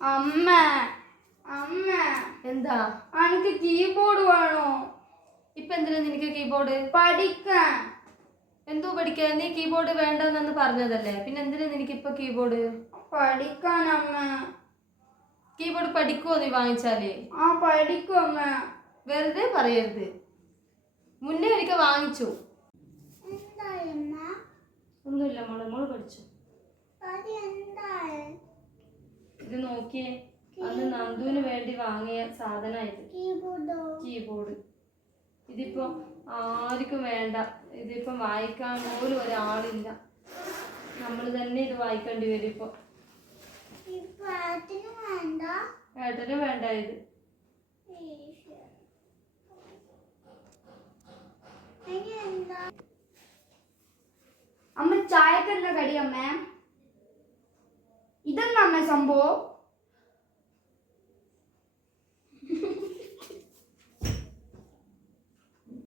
അമ്മ അമ്മ എന്താ എനിക്ക് കീബോർഡ് വേണോ? ഇപ്പൊ എന്തിനാ നിനക്ക് കീബോർഡ്? പഠിക്കാൻ. എന്തോ പഠിക്കാൻ? നീ കീബോർഡ് വേണ്ടെന്നു പറഞ്ഞതല്ലേ, പിന്നെ എന്തിനാ നിനക്ക് ഇപ്പൊ കീബോർഡ്? പഠിക്കാൻ അമ്മ. കീബോർഡ് പഠിക്കുവോ നീ വാങ്ങിച്ചാല്? ആ പഠിക്കും അമ്മ. വെറുതെ പറയരുത്. മുന്നേ ഒരിക്കൽ വാങ്ങിച്ചു. ഒന്നുമില്ല മോളെ, മോള് പഠിച്ചു. ഇത് നോക്കിയേ, അന്ന് നന്ദുവിന് വേണ്ടി വാങ്ങിയ സാധനമായത് കീബോർഡ്. ഇതിപ്പോ ആർക്കും വേണ്ട. ഇതിപ്പം വായിക്കാൻ പോലും ഒരാളില്ല. നമ്മൾ തന്നെ ഇത് വായിക്കേണ്ടി വരും. ഇപ്പൊ ഏട്ടന് വേണ്ട ഇത്. അമ്മ ചായക്കെന്താ കടി അമ്മ? ഇതെന്താ അമ്മ സംഭവം?